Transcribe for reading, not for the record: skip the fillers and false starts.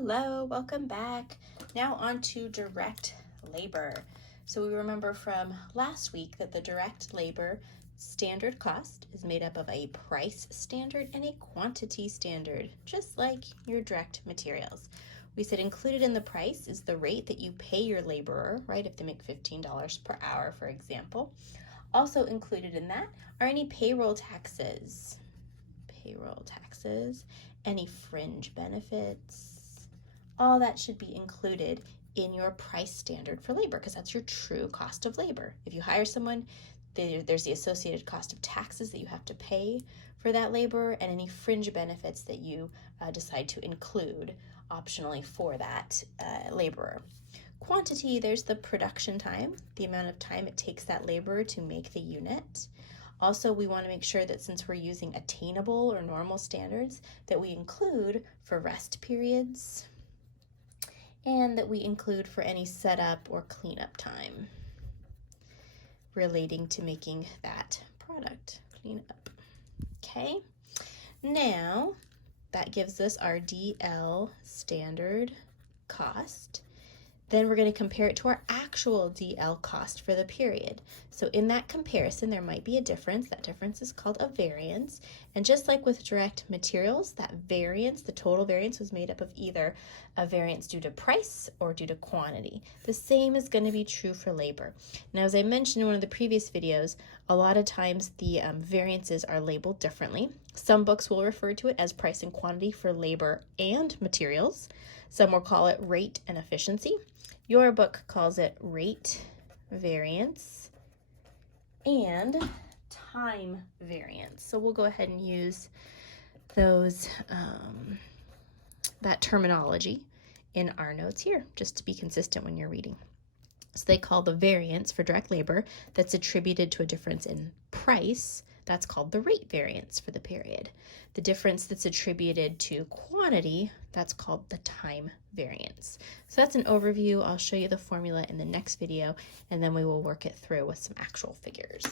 Hello, welcome back. Now on to direct labor. So we remember from last week that the direct labor standard cost is made up of a price standard and a quantity standard, just like your direct materials. We said included in the price is the rate that you pay your laborer, right? If they make $15 per hour, for example. Also included in that are any payroll taxes, any fringe benefits. All that should be included in your price standard for labor because that's your true cost of labor. If you hire someone, there's the associated cost of taxes that you have to pay for that labor and any fringe benefits that you decide to include optionally for that laborer. Quantity, there's the production time, the amount of time it takes that laborer to make the unit. Also, we want to make sure that since we're using attainable or normal standards, that we include for rest periods and that we include for any setup or cleanup time relating to making that product cleanup. Okay, now that gives us our DL standard cost. Then we're going to compare it to our actual DL cost for the period. So in that comparison, there might be a difference. That difference is called a variance. And just like with direct materials, that variance, the total variance, was made up of either a variance due to price or due to quantity. The same is going to be true for labor. Now, as I mentioned in one of the previous videos, a lot of times the variances are labeled differently. Some books will refer to it as price and quantity for labor and materials. Some will call it rate and efficiency. Your book calls it rate variance and time variance. So we'll go ahead and use those that terminology in our notes here, just to be consistent when you're reading. So they call the variance for direct labor that's attributed to a difference in price. That's called the rate variance for the period. The difference that's attributed to quantity, that's called the time variance. So that's an overview. I'll show you the formula in the next video, and then we will work it through with some actual figures.